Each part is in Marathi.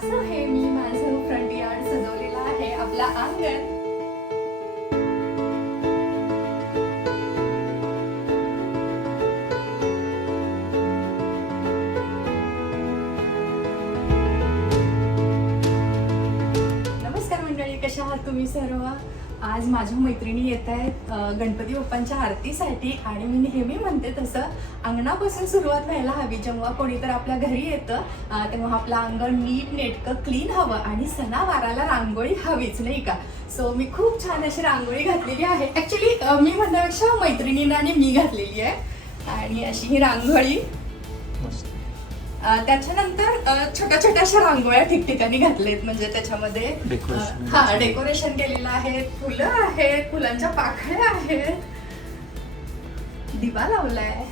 असं हे आज माझ्या मैत्रिणी येत आहेत गणपती बाप्पांच्या आरतीसाठी आणि मी नेहमी म्हणते तसं अंगणापासून सुरुवात व्हायला हवी. जेव्हा कोणी तर आपल्या घरी येतं तेव्हा आपलं अंगण नीट नेटकं क्लीन हवं आणि सणावाराला रांगोळी हवीच नाही का? सो मी खूप छान अशी रांगोळी घातलेली आहे. ॲक्च्युली मी म्हणण्यापेक्षा मैत्रिणींना आणि मी घातलेली आहे. आणि अशी ही रांगोळी त्याच्यानंतर छोट्या छोट्या अशा रांगोळ्या ठिकठिकाणी घातलेत. म्हणजे त्याच्यामध्ये. हा डेकोरेशन केलेलं आहे. फुलं आहेत फुलांच्या पाकळ्या आहेत. दिवा लावलाय.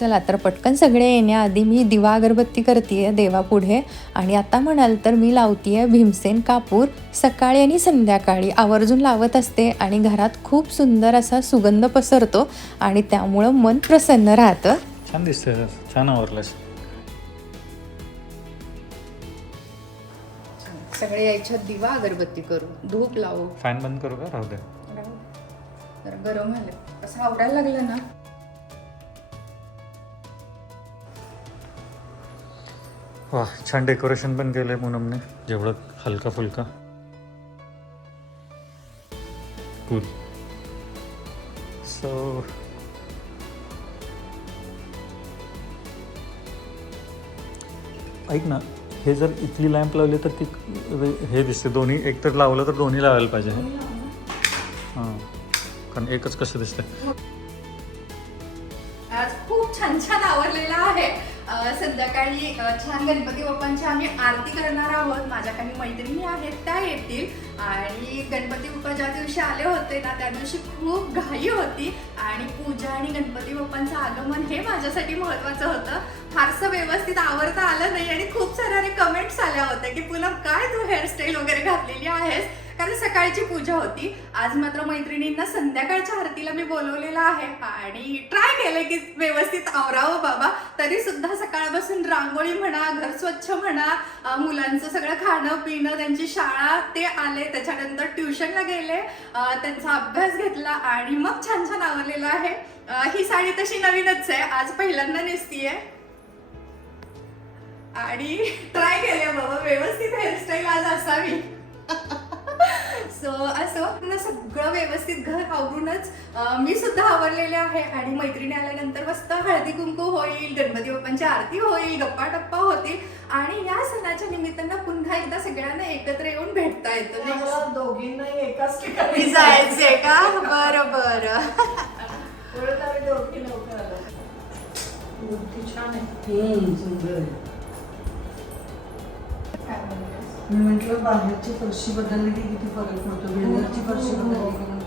चला तर पटकन सगळे येण्याआधी मी दिवा अगरबत्ती करते देवापुढे आणि आता म्हणाल तर मी लावतीये भीमसेन कापूर. सकाळी आणि संध्याकाळी आवर्जून लावत असते आणि घरात खूप सुंदर असा सुगंध पसरतो आणि त्यामुळं मन प्रसन्न राहतं. छान दिसतंय छान आवरलंस सगळे यायच्यात दिवा अगरबत्ती करू धूप लावू. फॅन बंद करू का? राहू दे. गरम झालं असं आवडायला लागलं ना? वा छान डेकोरेशन पण केलंय पूनमने. जेवढं हलका फुलका. कूल सो ऐक ना हे जर इथली लॅम्प लावली तर ती हे दिसते दोन्ही. एक तर लावलं तर दोन्ही लावायला पाहिजे. हां. कारण एकच कसं दिसतंय? आज खूप छान छान आवरलेला आहे. संध्याकाळी छान गणपती बाप्पांची आम्ही आरती करणार आहोत. माझ्या काही मैत्रिणी आहेत त्या येतील. आणि गणपती बाप्पा ज्या दिवशी आले होते ना त्या दिवशी खूप घाई होती. आणि पूजा आणि गणपती बाप्पांचं आगमन हे माझ्यासाठी महत्वाचं होतं. फारसं व्यवस्थित आवरता आलं नाही आणि खूप साऱ्या कमेंट्स आल्या होत्या की पुन्हा काय तू हेअरस्टाईल वगैरे घातलेली आहेस? कारण सकाळची पूजा होती. आज मात्र मैत्रिणींना संध्याकाळच्या आरतीला मी बोलवलेलं आहे. आणि ट्राय केलं की व्यवस्थित आवरावं बाबा. तरी सुद्धा सकाळपासून रांगोळी म्हणा घर स्वच्छ म्हणा मुलांचं सगळं खाणं पिणं त्यांची शाळा ते आले. त्याच्यानंतर ट्युशनला गेले. त्यांचा अभ्यास घेतला आणि मग छान छान आवरलेलं आहे. ही साडी तशी नवीनच आहे. आज पहिल्यांदा नेसतीये. आणि ट्राय केले बाबा. व्यवस्थित हेअरस्टाईल आज असावी. सो असं ना सगळं व्यवस्थित घर आवरूनच मी सुद्धा आवरलेले आहे आणि मैत्रिणी आल्यानंतर मस्त हळदी कुंकू होईल गणपती बाप्पांची आरती होईल गप्पा टप्पा होतील आणि या सणाच्या निमित्तानं पुन्हा एकदा सगळ्यांना एकत्र येऊन भेटता येतं. नाही मला दोघींना एकाच ठिकाणी जायचंय का? बरं बरं दोघी लवकर छान आहे. मी म्हंटल बाहेरची फरशी बदलली की किती फरक पडतो? बिल्डरची फरशी बदलली की म्हटलं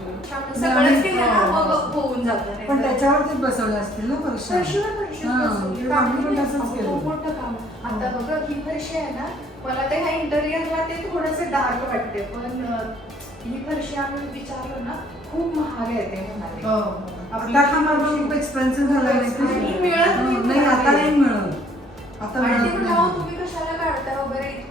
सगळंच केलं ना मग होऊन जातं पण त्याच्यावरतीच बसवल्या असतील ना फरशी? फरशीवर फरशी हा, बसवली. आम्ही पण तसंच अहो, केलं. मोठं काम. आता बघा ही फरशी आहे ना मला ते ह्या इंटेरियरला ते थोडंसं डार्क वाटते पण अं, ही फरशी आम्ही विचारलं ना खूप महाग आहे ते म्हणाले. हो. आता हा मार्बल खूप एक्सपेन्सिव्ह झाला आणि मिळत नाही. नाही आता नाही मिळत. आता आणि ते मिळत म्हणलं, अहो, नाही. तुम्ही कशाला काढताय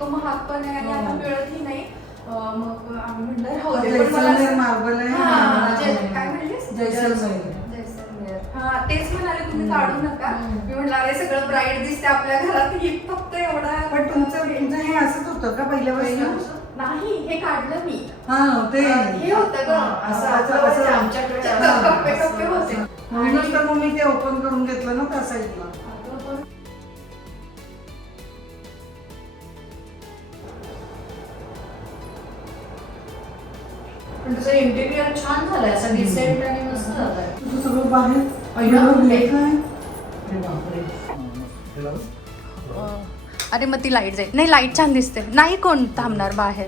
इतकं महाग पण आहे आणि आता हो. मिळतही नाही मग आम्ही म्हणलं राहू दे. आता पण मला जैसलमेर असं- मार्बल आहे हा. जै- काय म्हणलीस? जैसलमेर. जैसलमेर. हा तेच म्हणाले तुम्ही. काढू नका हम्म. मी म्हणलं अरे सगळं ब्राईट दिसते आपल्या घरात ही फक्त एवढा पण तुमचं तुमचं हे असंच होतं का पहिल्यापासून नाही हे काढलं मी हा ते हे होतं ग असं असं असं आमच्याकडे कप्पे कप्पे होते म्हणूनच तर मग मी ते ओपन करून घेतलं ना त्या साईडला पण पण त्याचं इंटेरियर छान झालंय असं डिसेंट आणि मस्त झालंय. तुझं सगळं बाहेर आहे. अरे बापरे. मग ती लाइट जाईल. नाही लाइट छान दिसते. नाही कोण थांबणार बाहेर.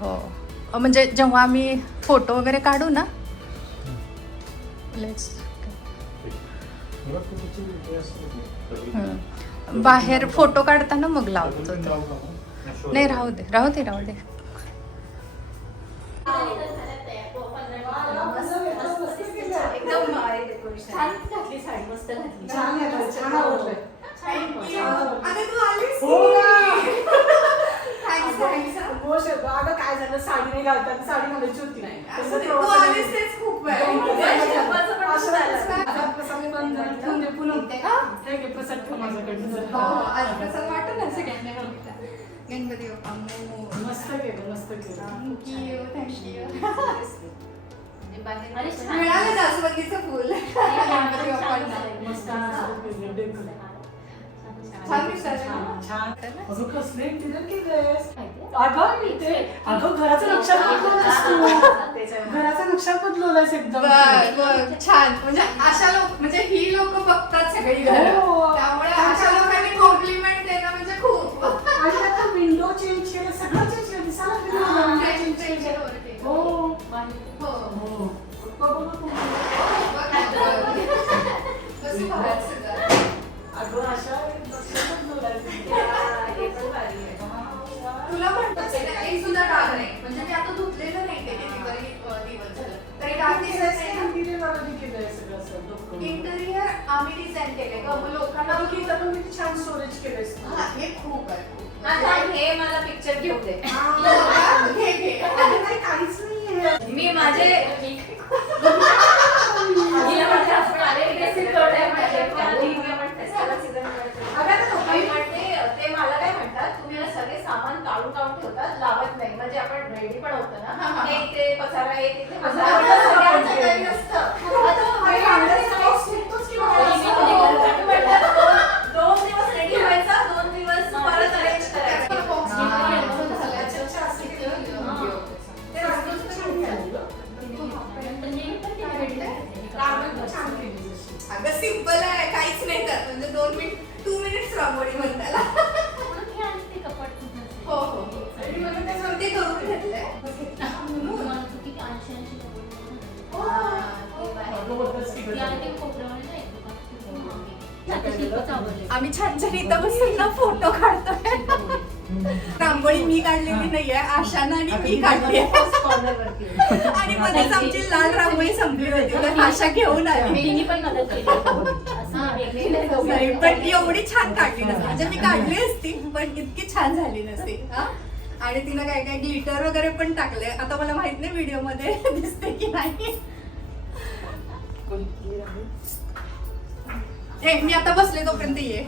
हो. अं, म्हणजे जेव्हा आम्ही फोटो वगैरे काढू ना Let's-. बाहेर फोटो काढताना मग लावतो. तो. नाही राहू दे राहू दे राहू दे. एकदम छान घातली साडी मस्त घातली छान घातली छान अगं तू आलीस हो अगं काय झालं साडी. नाही घालतात साडी घालायची होती नाही तू आलीस तेच खूप आहे प्रसाद वाटत ना सगळ्यांना. गणपती बाप्पा मोमो. मस्त केलं मस्त केलं. थँक्यू थँक्यू बाहेर अरे छान. मिळालं जास्वंदीचं फुल. गणपती बाप्पांना मस्त असं केलं, decorate. छान दिसतात छान ना? छान अगं कसले इंटिरियर केलंयस माहितीये? अगं ते अगं घराचं नक्षा बदलवलंस तू घराचा नक्षा बदलवलास एकदम. छान. म्हणजे अशा लोक म्हणजे ही लोक बघतात सगळी घरं. हो. त्यामुळे अशा लोकांनी कॉम्प्लिमेंट हो. हो सगळं? अगं अशा नक्षा तुला म्हणतात एक सुद्धा डाग नाही म्हणजे मी आता धुतलेलं नाही ते कितीतरी दिवस झालं तरी डाग दिसत नाही. इंटिरियर आम्ही डिझाईन केले का मग लोकांना अगं पण किती छान स्टोरेज केलंयस हे खूप आहे खूप. हे मला पिक्चर घेऊ आम्ही छान छान इथं बसून ना फोटो काढतोय. रांगोळी मी काढलेली नाहीये आशाना आणि मी काढली आणि मध्येच आमची लाल रांगोळी संपली होती तर आशा घेऊन आली. पण मदत केली. पण एवढी छान काढली नसती. म्हणजे मी काढली असती पण इतकी छान झाली नसती. हा? आणि तिनं काय काय ग्लिटर वगैरे पण टाकले आता मला माहीत नाही व्हिडिओमध्ये दिसते की नाही. ए मी आता बसले तोपर्यंत ये.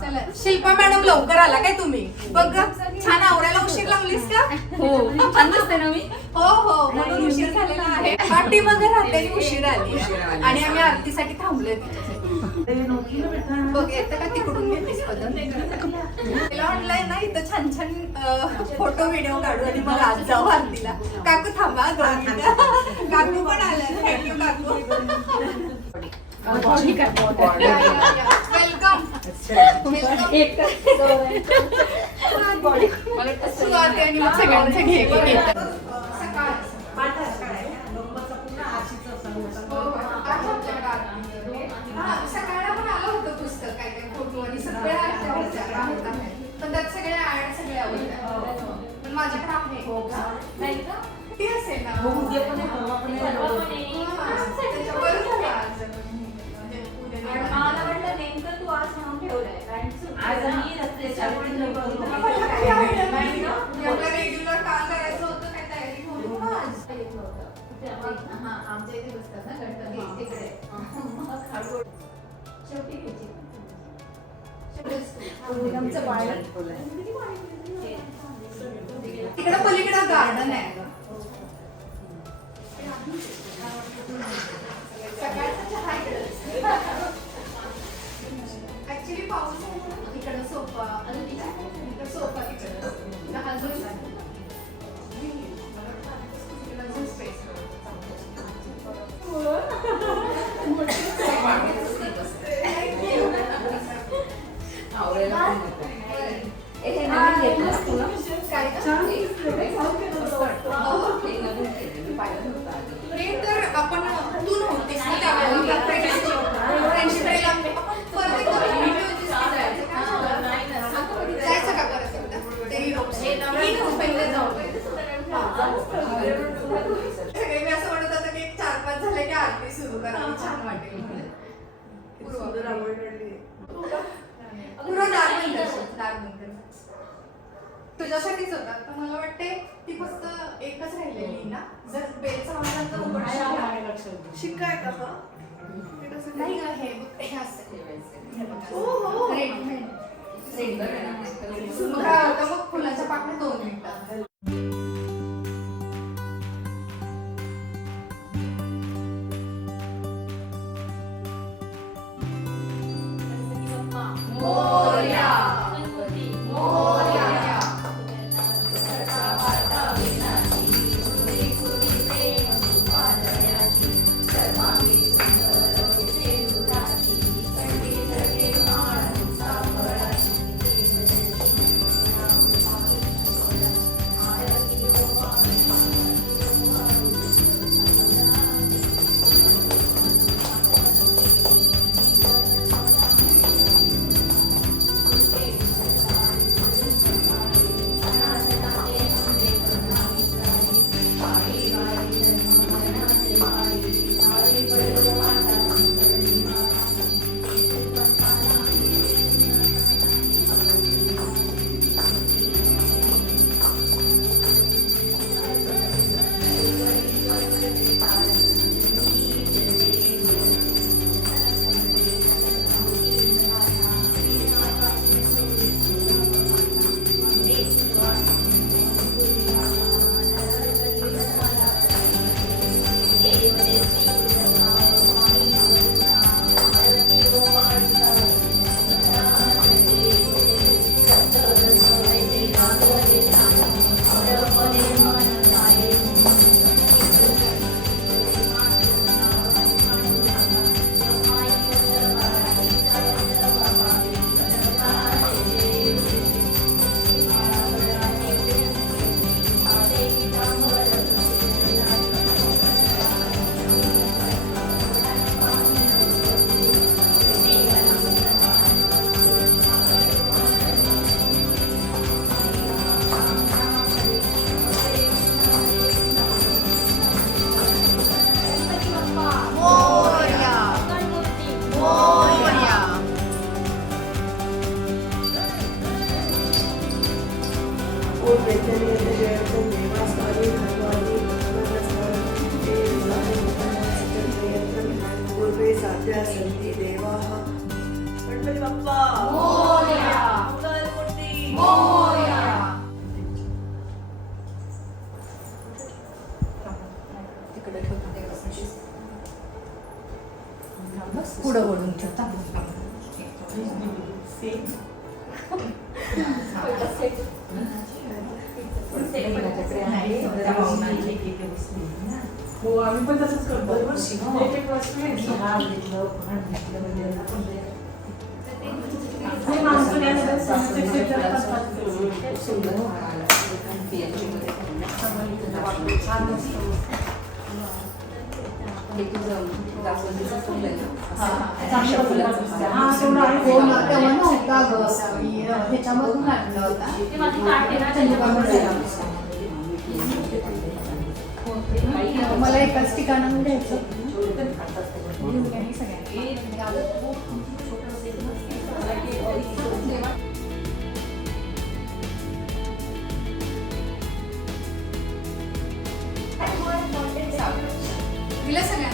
चला शिल्पा मॅडम लवकर आला काय तुम्ही? बघ ग, छान आवरायला उशीर लावलीस का? हो छान दिसते ना मी. हो हो म्हणून उशीर झालेला आहे. पाठी मध्ये राहते उशीर आली. आणि आम्ही आरतीसाठी थांबलोय. बघ येतं का तिकडून पदर तिला ऑनलाईन ना इथं छान छान फोटो व्हिडिओ काढू आणि मग आज जाऊ आरतीला. काकू थांबा दोन मिनिटं. काकू पण आल्या. थँक्यू काकू. माझ्याकडे आहे नाही का ती असेल ना रेग्युलर काम करायचं होतं काय तयारी म्हणून मग आज. हा, आमच्या इथे बसतात ना गणपती तिकडे मग हळूहळू. शेवटी घ्यायची तिकडं पलीकडं गार्डन आहे सकाळचा तुझ्यासाठीच होता. तर मला वाटते ती फक्त एकच राहिलेली ना? जर बेलचा आवाज तर शिकाय का नाही ग हे असतं सुंदर होता मग फुलाच्या पाकळ्या दोन मिनिटात पुढं ओढून ठेवता हो आम्ही पण तसंच करतो एक एक वस्तू हे माणसं फुलाचं हा, तेव्हा नव्हता मी ह्याच्यामधून आणला होता ते माझी आहे ना, त्याच्यामध्ये मला एकाच ठिकाणाहून घ्यायचं घेऊन सगळ्यांना.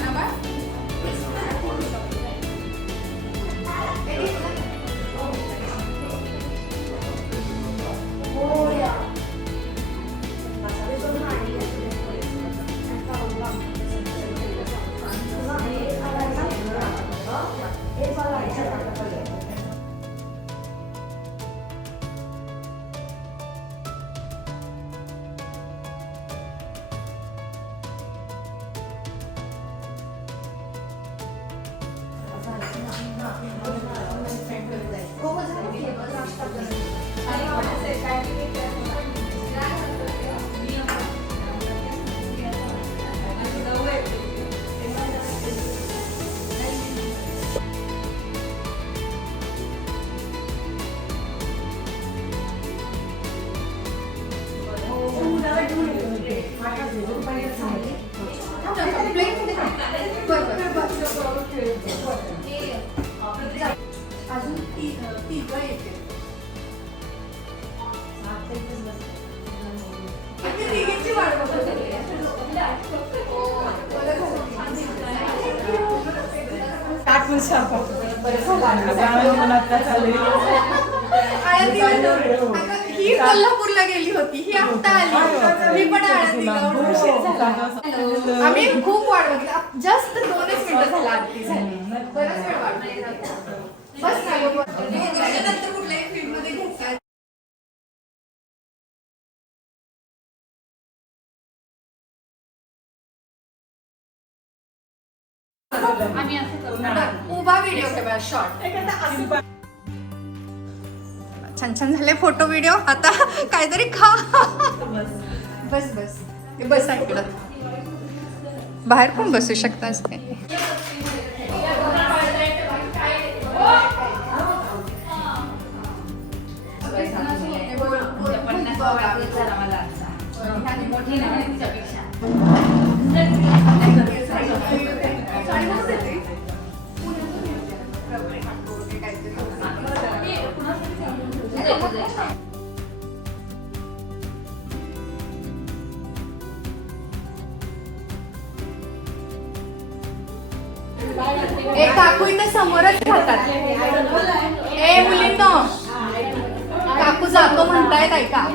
आळंदीला अगं, ही. कोल्हापूरला गेली होती. ही आता आली. मी पण आळंदीला. आम्ही खूप वाट बघितली. जस्ट दोनच मिनिटं झाला आरती झाली. बरंच वेळ. बस कुठल्याही घेतला आम्ही असं करू व्हिडिओ शॉर्ट छान छान झाले फोटो व्हिडिओ आता काहीतरी खा. बस. बस बस. इकडं बाहेर पण बसू शकतास ते ए काकू इथे समोरच खातात ए मुलींनो. काकू जातो म्हणतायत ऐका.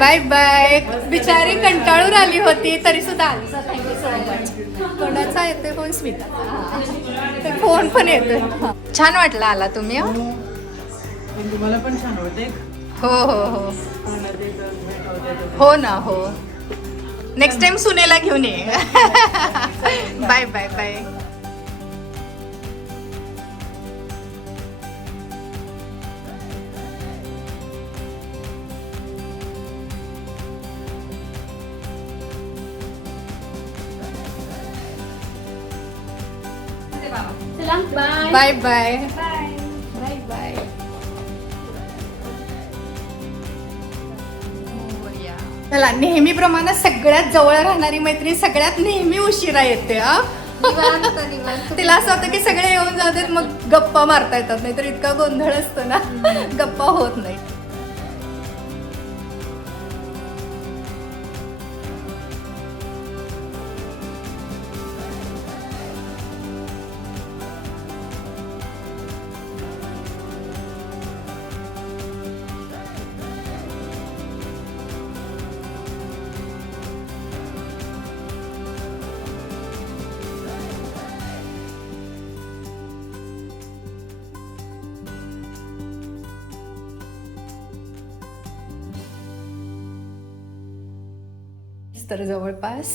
Bye bye. बिचारी कंटाळून आली होती तरी सुद्धा आली. थँक्यू सो मच कोणाचा येतोय फोन स्मिता फोन पण येतोय. छान वाटलं आला तुम्ही हं? तुम्हाला पण छान वाटते हो हो हो. हो ना हो. नेक्स्ट टाइम सुनेला घेऊन ये. Bye bye bye bye bye चला नेहमीप्रमाणे सगळ्यात जवळ राहणारी मैत्रीण सगळ्यात नेहमी उशिरा येते हा? तिला असं होतं की सगळे येऊन जातात मग गप्पा मारता येतात नाही तर इतका गोंधळ असतो ना. गप्पा होत नाही तर जवळपास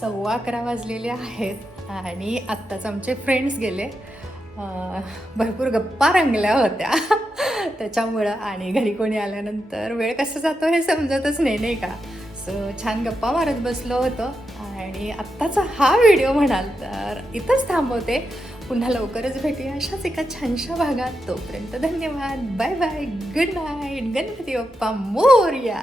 सव्वा अकरा वाजलेले आहेत आणि आत्ताच आमचे फ्रेंड्स गेले. भरपूर गप्पा रंगल्या होत्या. त्याच्यामुळं आणि घरी कोणी आल्यानंतर वेळ कसा जातो हे समजतच नाही नाही का? सो छान गप्पा मारत बसलो होतो आणि आत्ताचा हा व्हिडिओ म्हणाल तर इथंच थांबवते. पुन्हा लवकरच भेटूया अशाच एका छानशा भागात. तोपर्यंत धन्यवाद. Bye bye good night Ganpati Bappa Morya.